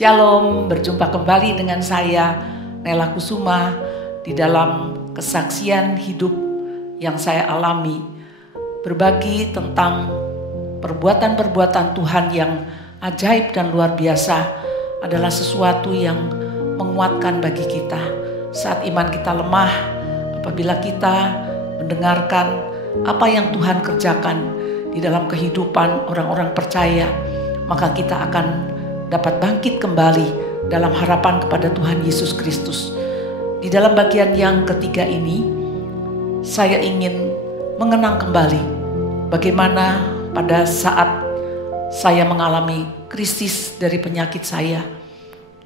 Shalom, berjumpa kembali dengan saya Nela Kusuma di dalam kesaksian hidup yang saya alami, berbagi tentang perbuatan-perbuatan Tuhan yang ajaib dan luar biasa adalah sesuatu yang menguatkan bagi kita saat iman kita lemah. Apabila kita mendengarkan apa yang Tuhan kerjakan di dalam kehidupan orang-orang percaya, maka kita akan dapat bangkit kembali dalam harapan kepada Tuhan Yesus Kristus. Di dalam bagian yang ketiga ini, saya ingin mengenang kembali bagaimana pada saat saya mengalami krisis dari penyakit saya,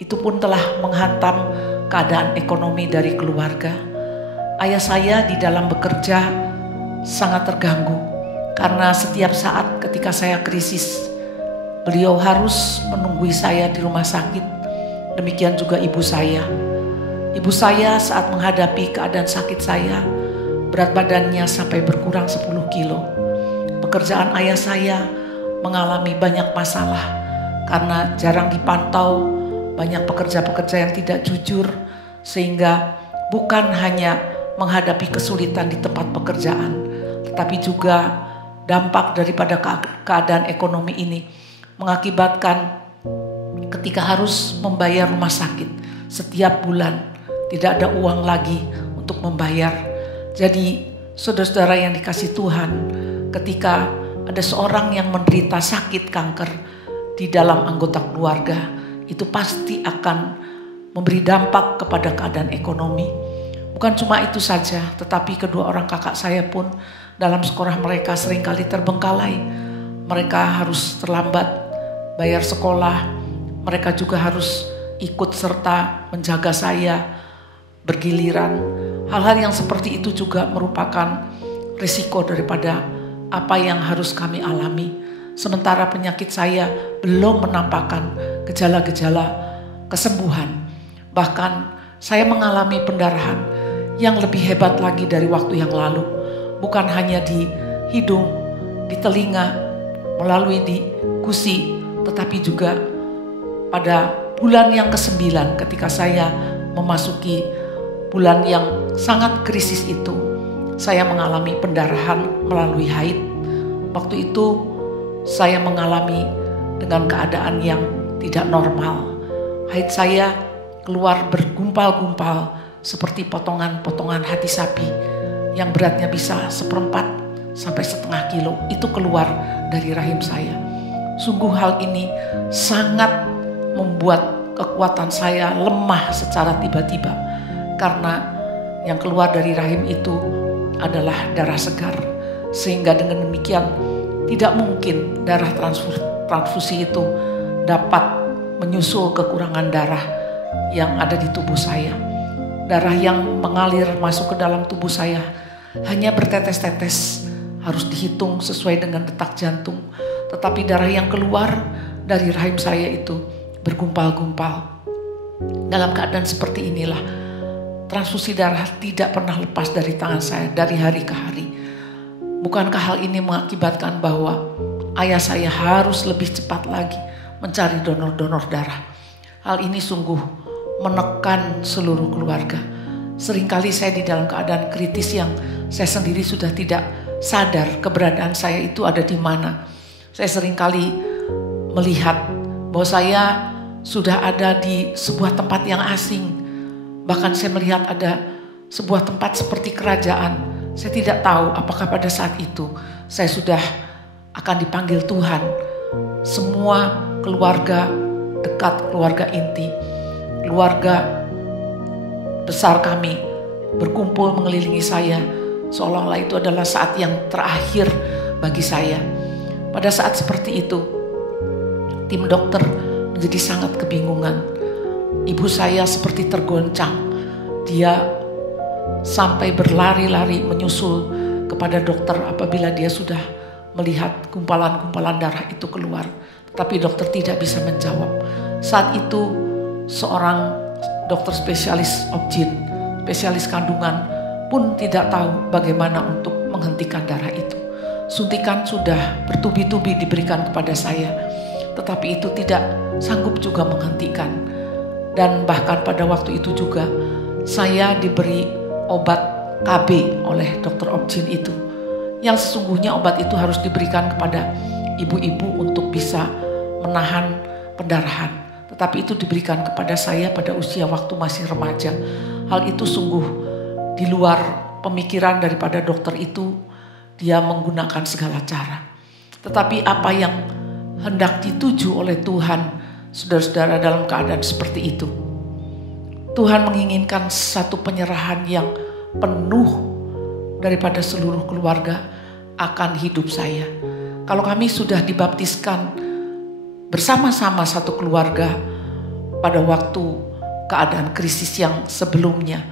itu pun telah menghantam keadaan ekonomi dari keluarga. Ayah saya di dalam bekerja sangat terganggu karena setiap saat ketika saya krisis, beliau harus menunggui saya di rumah sakit. Demikian juga ibu saya. Ibu saya saat menghadapi keadaan sakit saya, berat badannya sampai berkurang 10 kilo. Pekerjaan ayah saya mengalami banyak masalah karena jarang dipantau, banyak pekerja-pekerja yang tidak jujur, sehingga bukan hanya menghadapi kesulitan di tempat pekerjaan, tetapi juga dampak daripada keadaan ekonomi ini mengakibatkan ketika harus membayar rumah sakit setiap bulan tidak ada uang lagi untuk membayar. Jadi saudara-saudara yang dikasih Tuhan, ketika ada seorang yang menderita sakit kanker di dalam anggota keluarga, itu pasti akan memberi dampak kepada keadaan ekonomi. Bukan cuma itu saja, tetapi kedua orang kakak saya pun dalam sekolah mereka seringkali terbengkalai. Mereka harus terlambat bayar sekolah, mereka juga harus ikut serta menjaga saya bergiliran. Hal-hal yang seperti itu juga merupakan risiko daripada apa yang harus kami alami. Sementara penyakit saya belum menampakkan gejala-gejala kesembuhan. Bahkan saya mengalami pendarahan yang lebih hebat lagi dari waktu yang lalu. Bukan hanya di hidung, di telinga, melalui di gusi, tetapi juga pada bulan yang ke-9 ketika saya memasuki bulan yang sangat krisis itu, saya mengalami pendarahan melalui haid. Waktu itu saya mengalami dengan keadaan yang tidak normal. Haid saya keluar bergumpal-gumpal seperti potongan-potongan hati sapi yang beratnya bisa 1/4 sampai 1/2 kilo. Itu keluar dari rahim saya. Sungguh hal ini sangat membuat kekuatan saya lemah secara tiba-tiba. Karena yang keluar dari rahim itu adalah darah segar. Sehingga dengan demikian tidak mungkin darah transfusi itu dapat menyusul kekurangan darah yang ada di tubuh saya. Darah yang mengalir masuk ke dalam tubuh saya hanya bertetes-tetes, harus dihitung sesuai dengan detak jantung. Tetapi darah yang keluar dari rahim saya itu bergumpal-gumpal. Dalam keadaan seperti inilah, transfusi darah tidak pernah lepas dari tangan saya dari hari ke hari. Bukankah hal ini mengakibatkan bahwa ayah saya harus lebih cepat lagi mencari donor-donor darah? Hal ini sungguh menekan seluruh keluarga. Seringkali saya di dalam keadaan kritis yang saya sendiri sudah tidak sadar keberadaan saya itu ada di mana. Saya seringkali melihat bahwa saya sudah ada di sebuah tempat yang asing. Bahkan saya melihat ada sebuah tempat seperti kerajaan. Saya tidak tahu apakah pada saat itu saya sudah akan dipanggil Tuhan. Semua keluarga dekat, keluarga inti, keluarga besar kami berkumpul mengelilingi saya. Seolah-olah itu adalah saat yang terakhir bagi saya. Pada saat seperti itu, tim dokter menjadi sangat kebingungan. Ibu saya seperti tergoncang. Dia sampai berlari-lari menyusul kepada dokter apabila dia sudah melihat gumpalan-gumpalan darah itu keluar. Tapi dokter tidak bisa menjawab. Saat itu seorang dokter spesialis obgyn, spesialis kandungan pun tidak tahu bagaimana untuk menghentikan darah itu. Suntikan sudah bertubi-tubi diberikan kepada saya. tetapi itu tidak sanggup juga menghentikan. Dan bahkan pada waktu itu juga saya diberi obat KB oleh Dr. Objin itu, yang sesungguhnya obat itu harus diberikan kepada ibu-ibu untuk bisa menahan pendarahan. Tetapi itu diberikan kepada saya pada usia waktu masih remaja. Hal itu sungguh di luar pemikiran daripada dokter itu. Dia menggunakan segala cara. Tetapi apa yang hendak dituju oleh Tuhan, saudara-saudara, dalam keadaan seperti itu, Tuhan menginginkan satu penyerahan yang penuh daripada seluruh keluarga akan hidup saya. Kalau kami sudah dibaptiskan bersama-sama satu keluarga pada waktu keadaan krisis yang sebelumnya,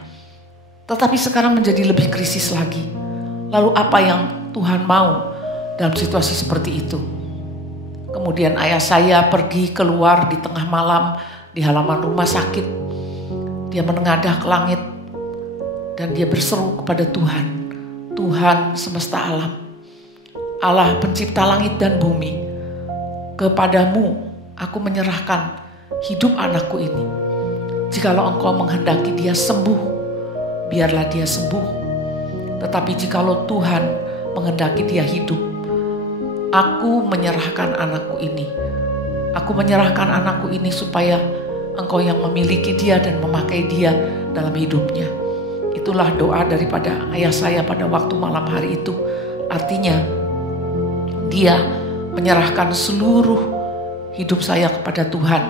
tetapi sekarang menjadi lebih krisis lagi. Lalu apa yang Tuhan mau dalam situasi seperti itu? Kemudian ayah saya pergi keluar di tengah malam di halaman rumah sakit. Dia menengadah ke langit dan dia berseru kepada Tuhan. Tuhan semesta alam, Allah pencipta langit dan bumi, kepadamu aku menyerahkan hidup anakku ini. Jikalau engkau menghendaki dia sembuh, biarlah dia sembuh. Tetapi jikalau Tuhan menghendaki dia hidup, aku menyerahkan anakku ini. Aku menyerahkan anakku ini supaya engkau yang memiliki dia dan memakai dia dalam hidupnya. Itulah doa daripada ayah saya pada waktu malam hari itu. Artinya dia menyerahkan seluruh hidup saya kepada Tuhan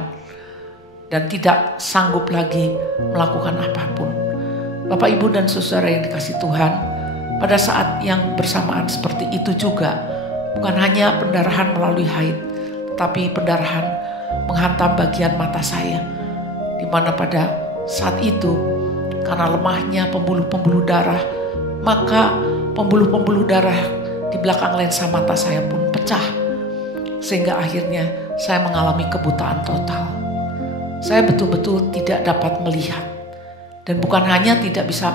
dan tidak sanggup lagi melakukan apapun. Bapak, Ibu, dan saudara yang dikasihi Tuhan, pada saat yang bersamaan seperti itu juga, bukan hanya pendarahan melalui haid, tetapi pendarahan menghantam bagian mata saya, di mana pada saat itu karena lemahnya pembuluh-pembuluh darah, maka pembuluh-pembuluh darah di belakang lensa mata saya pun pecah, sehingga akhirnya saya mengalami kebutaan total. Saya betul-betul tidak dapat melihat, dan bukan hanya tidak bisa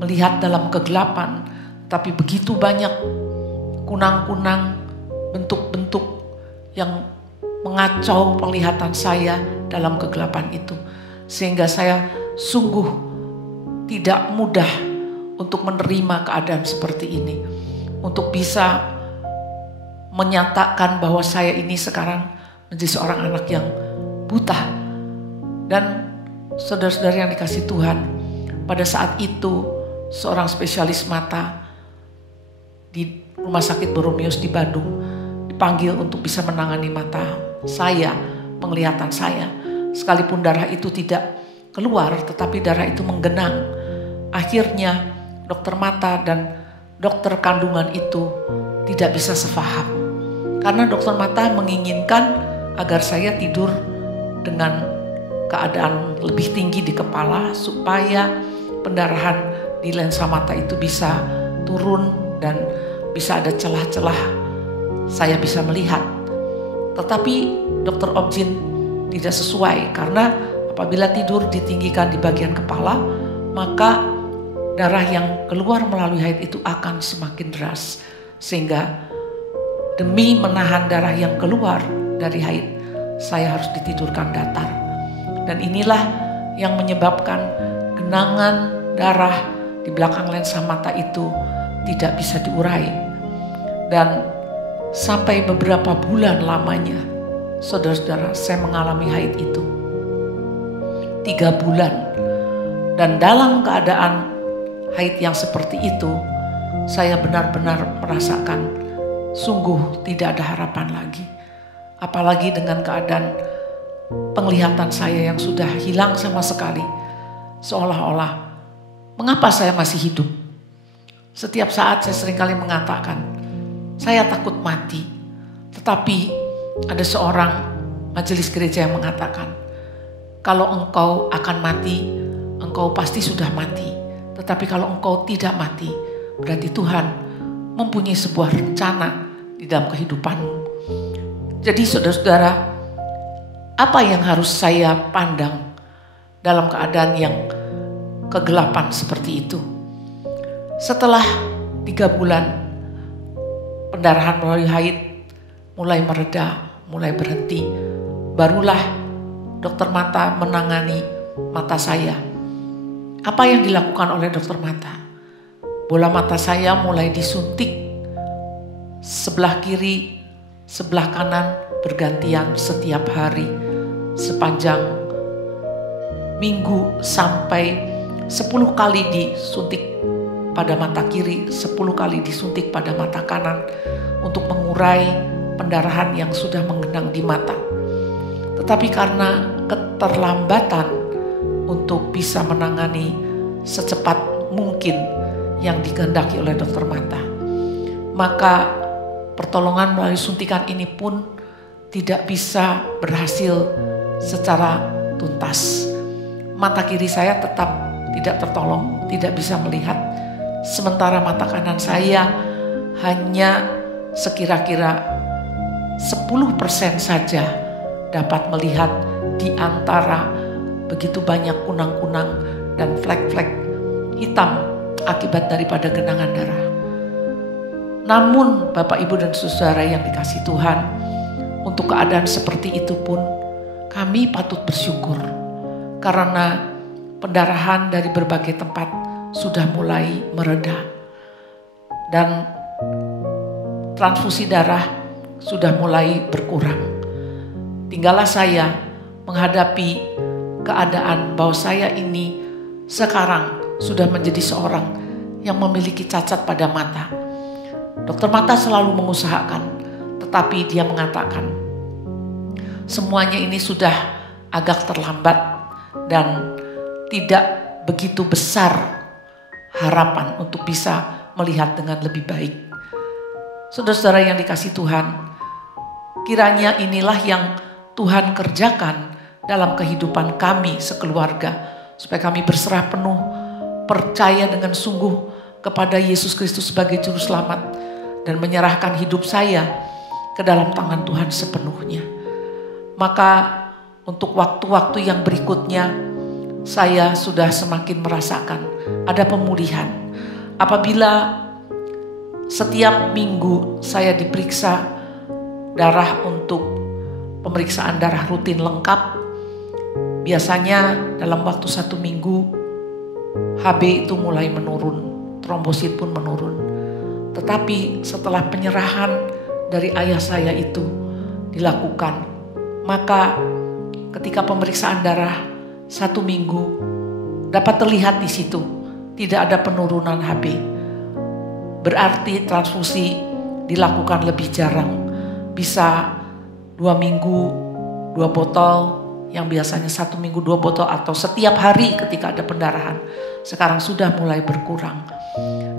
melihat dalam kegelapan, tapi begitu banyak kunang-kunang, bentuk-bentuk yang mengacau penglihatan saya dalam kegelapan itu. Sehingga saya sungguh tidak mudah untuk menerima keadaan seperti ini. Untuk bisa menyatakan bahwa saya ini sekarang menjadi seorang anak yang buta. Dan saudara-saudara yang dikasihi Tuhan, pada saat itu seorang spesialis mata di Rumah Sakit Boromius di Bandung dipanggil untuk bisa menangani mata saya, penglihatan saya. Sekalipun darah itu tidak keluar, tetapi darah itu menggenang. Akhirnya dokter mata dan dokter kandungan itu tidak bisa sepaham. Karena dokter mata menginginkan agar saya tidur dengan keadaan lebih tinggi di kepala supaya pendarahan di lensa mata itu bisa turun dan bisa ada celah-celah saya bisa melihat. Tetapi Dr. Objin tidak sesuai, karena apabila tidur ditinggikan di bagian kepala, maka darah yang keluar melalui haid itu akan semakin deras, sehingga demi menahan darah yang keluar dari haid, saya harus ditidurkan datar. Dan inilah yang menyebabkan genangan darah di belakang lensa mata itu tidak bisa diurai. Dan sampai beberapa bulan lamanya, saudara-saudara, saya mengalami haid itu 3 bulan. Dan dalam keadaan haid yang seperti itu, saya benar-benar merasakan sungguh tidak ada harapan lagi. Apalagi dengan keadaan penglihatan saya yang sudah hilang sama sekali. Seolah-olah, mengapa saya masih hidup? Setiap saat saya seringkali mengatakan, saya takut mati. Tetapi ada seorang majelis gereja yang mengatakan, kalau engkau akan mati, engkau pasti sudah mati. Tetapi kalau engkau tidak mati, berarti Tuhan mempunyai sebuah rencana di dalam kehidupanmu. Jadi saudara-saudara, apa yang harus saya pandang dalam keadaan yang kegelapan seperti itu? Setelah 3 bulan pendarahan melalui haid mulai mereda, mulai berhenti, barulah dokter mata menangani mata saya. Apa yang dilakukan oleh dokter mata? Bola mata saya mulai disuntik sebelah kiri, sebelah kanan bergantian setiap hari sepanjang minggu sampai 10 kali disuntik pada mata kiri, 10 kali disuntik pada mata kanan untuk mengurai pendarahan yang sudah menggenang di mata. Tetapi karena keterlambatan untuk bisa menangani secepat mungkin yang dikehendaki oleh dokter mata, maka pertolongan melalui suntikan ini pun tidak bisa berhasil secara tuntas. Mata kiri saya tetap tidak tertolong, tidak bisa melihat. Sementara mata kanan saya hanya sekira-kira 10% saja dapat melihat di antara begitu banyak kunang-kunang dan flek-flek hitam akibat daripada genangan darah. Namun Bapak Ibu dan Saudara yang dikasihi Tuhan, untuk keadaan seperti itu pun kami patut bersyukur karena pendarahan dari berbagai tempat sudah mulai mereda dan transfusi darah sudah mulai berkurang. Tinggallah saya menghadapi keadaan bahwa saya ini sekarang sudah menjadi seorang yang memiliki cacat pada mata. Dokter mata selalu mengusahakan, tetapi dia mengatakan semuanya ini sudah agak terlambat dan tidak begitu besar harapan untuk bisa melihat dengan lebih baik. Saudara-saudara yang dikasihi Tuhan, kiranya inilah yang Tuhan kerjakan dalam kehidupan kami sekeluarga, supaya kami berserah penuh, percaya dengan sungguh kepada Yesus Kristus sebagai Juru Selamat, dan menyerahkan hidup saya ke dalam tangan Tuhan sepenuhnya. Maka untuk waktu-waktu yang berikutnya, saya sudah semakin merasakan ada pemulihan. Apabila setiap minggu saya diperiksa darah untuk pemeriksaan darah rutin lengkap, biasanya dalam waktu 1 minggu HB itu mulai menurun, trombosit pun menurun. Tetapi setelah penyerahan dari ayah saya itu dilakukan, maka ketika pemeriksaan darah 1 minggu dapat terlihat di situ tidak ada penurunan HB. Berarti transfusi dilakukan lebih jarang. Bisa 2 minggu 2 botol, yang biasanya 1 minggu 2 botol, atau setiap hari ketika ada pendarahan. Sekarang sudah mulai berkurang.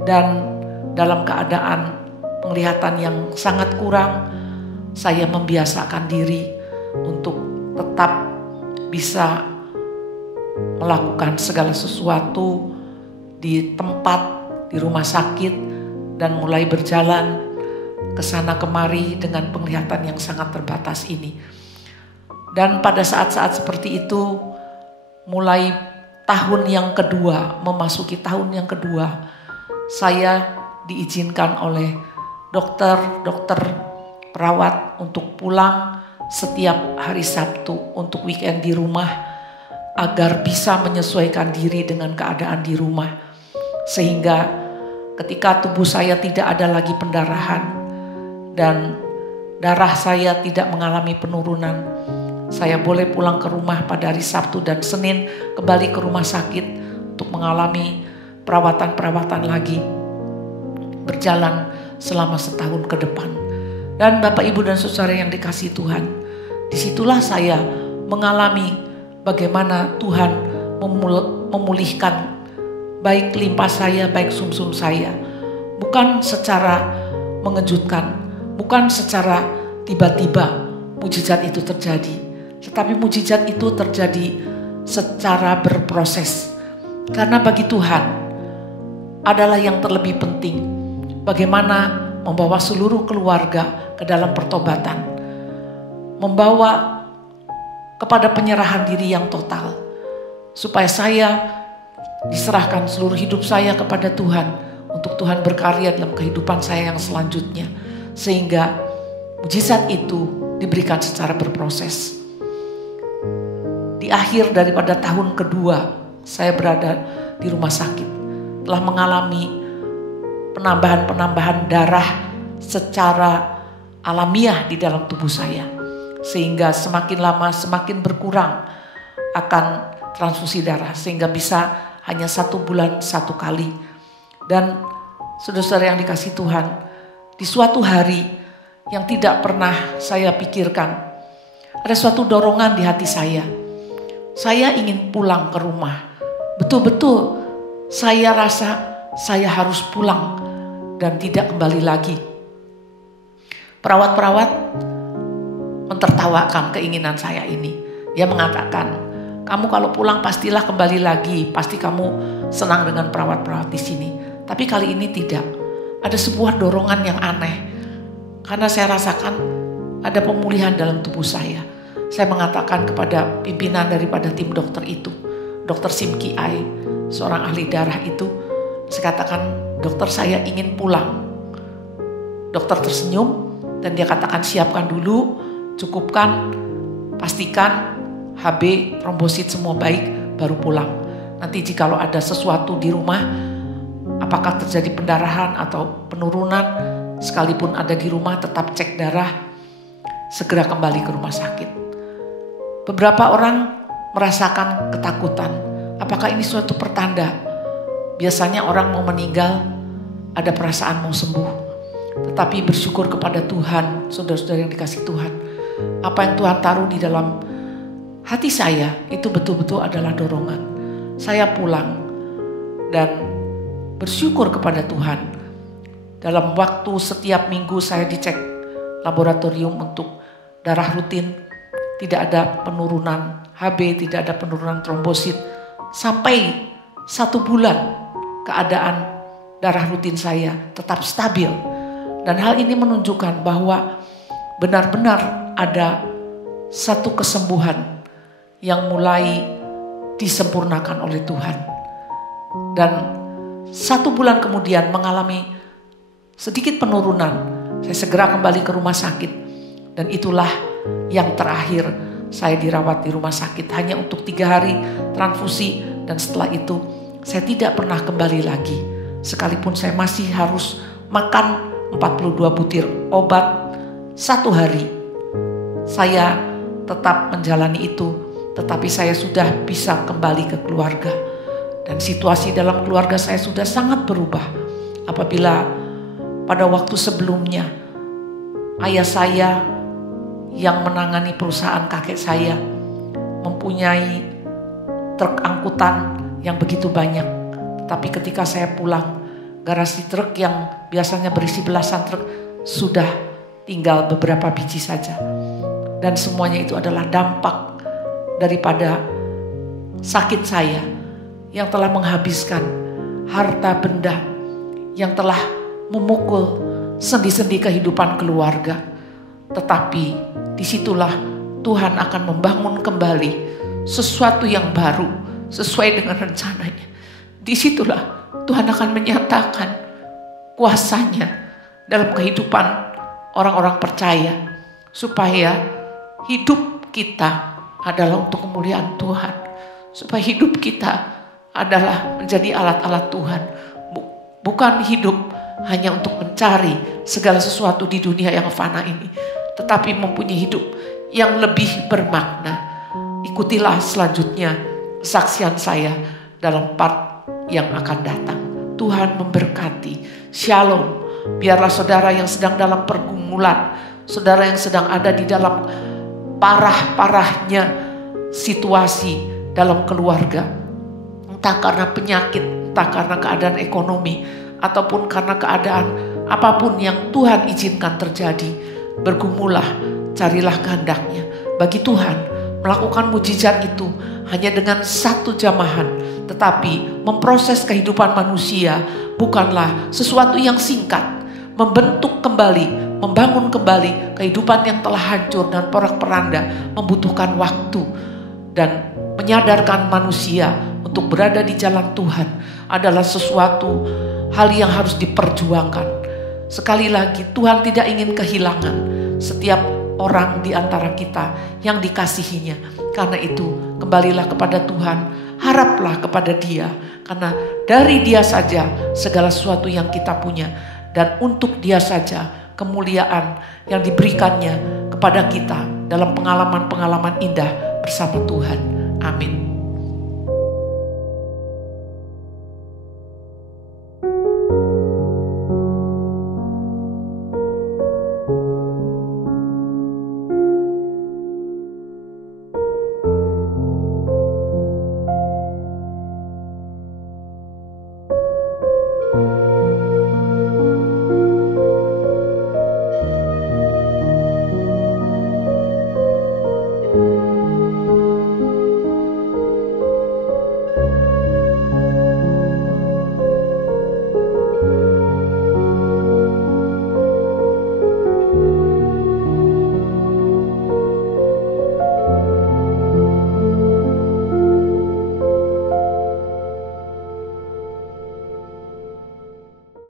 Dan dalam keadaan penglihatan yang sangat kurang, saya membiasakan diri untuk tetap bisa melakukan segala sesuatu di tempat, di rumah sakit, dan mulai berjalan ke sana kemari dengan penglihatan yang sangat terbatas ini. Dan pada saat-saat seperti itu, mulai tahun yang kedua, memasuki tahun yang kedua, saya diizinkan oleh dokter perawat untuk pulang setiap hari Sabtu untuk weekend di rumah, agar bisa menyesuaikan diri dengan keadaan di rumah. Sehingga ketika tubuh saya tidak ada lagi pendarahan dan darah saya tidak mengalami penurunan, saya boleh pulang ke rumah pada hari Sabtu dan Senin, kembali ke rumah sakit untuk mengalami perawatan-perawatan lagi, berjalan selama setahun ke depan. Dan Bapak Ibu dan Saudara yang dikasihi Tuhan, disitulah saya mengalami bagaimana Tuhan memulihkan baik limpa saya, baik sumsum saya. Bukan secara mengejutkan, bukan secara tiba-tiba mujizat itu terjadi. Tetapi mujizat itu terjadi secara berproses. Karena bagi Tuhan adalah yang terlebih penting bagaimana membawa seluruh keluarga ke dalam pertobatan. Membawa kepada penyerahan diri yang total, supaya saya diserahkan seluruh hidup saya kepada Tuhan, untuk Tuhan berkarya dalam kehidupan saya yang selanjutnya, sehingga mujizat itu diberikan secara berproses. di akhir daripada tahun kedua saya berada di rumah sakit, telah mengalami penambahan darah secara alamiah di dalam tubuh saya. Sehingga semakin lama semakin berkurang akan transfusi darah. Sehingga bisa hanya 1 bulan 1 kali. Dan saudara-saudara yang dikasihi Tuhan, di suatu hari yang tidak pernah saya pikirkan, ada suatu dorongan di hati saya. Saya ingin pulang ke rumah. Betul-betul saya rasa saya harus pulang dan tidak kembali lagi. Perawat-perawat mentertawakan keinginan saya ini. Dia mengatakan, kamu kalau pulang pastilah kembali lagi. Pasti kamu senang dengan perawat-perawat di sini. Tapi kali ini tidak. Ada sebuah dorongan yang aneh. Karena saya rasakan ada pemulihan dalam tubuh saya. Saya mengatakan kepada pimpinan daripada tim dokter itu, Dr. Simki Ai, seorang ahli darah itu, saya katakan, dokter saya ingin pulang. Dokter tersenyum dan dia katakan, siapkan dulu, cukupkan, pastikan HB, trombosit semua baik, baru pulang. Nanti jikalau ada sesuatu di rumah, apakah terjadi pendarahan atau penurunan, sekalipun ada di rumah tetap cek darah, segera kembali ke rumah sakit. Beberapa orang merasakan ketakutan. Apakah ini suatu pertanda? Biasanya orang mau meninggal, ada perasaan mau sembuh. Tetapi bersyukur kepada Tuhan, saudara-saudara yang dikasihi Tuhan. Apa yang Tuhan taruh di dalam hati saya, itu betul-betul adalah dorongan. Saya pulang dan bersyukur kepada Tuhan. Dalam waktu setiap minggu saya dicek laboratorium untuk darah rutin. Tidak ada penurunan HB, tidak ada penurunan trombosit. Sampai 1 bulan keadaan darah rutin saya tetap stabil. Dan hal ini menunjukkan bahwa benar-benar ada satu kesembuhan yang mulai disempurnakan oleh Tuhan. Dan 1 bulan kemudian mengalami sedikit penurunan. Saya segera kembali ke rumah sakit. Dan itulah yang terakhir saya dirawat di rumah sakit. Hanya untuk 3 hari transfusi. Dan setelah itu saya tidak pernah kembali lagi. Sekalipun saya masih harus makan 42 butir obat 1 hari. Saya tetap menjalani itu. Tetapi saya sudah bisa kembali ke keluarga. Dan situasi dalam keluarga saya sudah sangat berubah. Apabila pada waktu sebelumnya ayah saya yang menangani perusahaan kakek saya mempunyai truk angkutan yang begitu banyak. Tapi ketika saya pulang, garasi truk yang biasanya berisi belasan truk sudah tinggal beberapa biji saja. Dan semuanya itu adalah dampak daripada sakit saya yang telah menghabiskan harta benda, yang telah memukul sendi-sendi kehidupan keluarga. Tetapi disitulah Tuhan akan membangun kembali sesuatu yang baru sesuai dengan rencananya. Disitulah Tuhan akan menyatakan kuasanya dalam kehidupan orang-orang percaya. Supaya hidup kita adalah untuk kemuliaan Tuhan. Supaya hidup kita adalah menjadi alat-alat Tuhan. Bukan hidup hanya untuk mencari segala sesuatu di dunia yang fana ini. Tetapi mempunyai hidup yang lebih bermakna. Ikutilah selanjutnya kesaksian saya dalam part yang akan datang. Tuhan memberkati. Shalom. Biarlah saudara yang sedang dalam pergumulan, saudara yang sedang ada di dalam parah-parahnya situasi dalam keluarga, entah karena penyakit, entah karena keadaan ekonomi, ataupun karena keadaan apapun yang Tuhan izinkan terjadi, bergumulah, carilah kehendaknya. Bagi Tuhan, melakukan mujizat itu hanya dengan 1 jamahan, tetapi memproses kehidupan manusia bukanlah sesuatu yang singkat. Membentuk kembali, membangun kembali kehidupan yang telah hancur dan porak-poranda membutuhkan waktu. Dan menyadarkan manusia untuk berada di jalan Tuhan adalah sesuatu hal yang harus diperjuangkan. Sekali lagi, Tuhan tidak ingin kehilangan setiap orang di antara kita yang dikasihinya. Karena itu kembalilah kepada Tuhan, haraplah kepada Dia, karena dari Dia saja segala sesuatu yang kita punya, dan untuk Dia saja kemuliaan yang diberikannya kepada kita dalam pengalaman-pengalaman indah bersama Tuhan. Amin.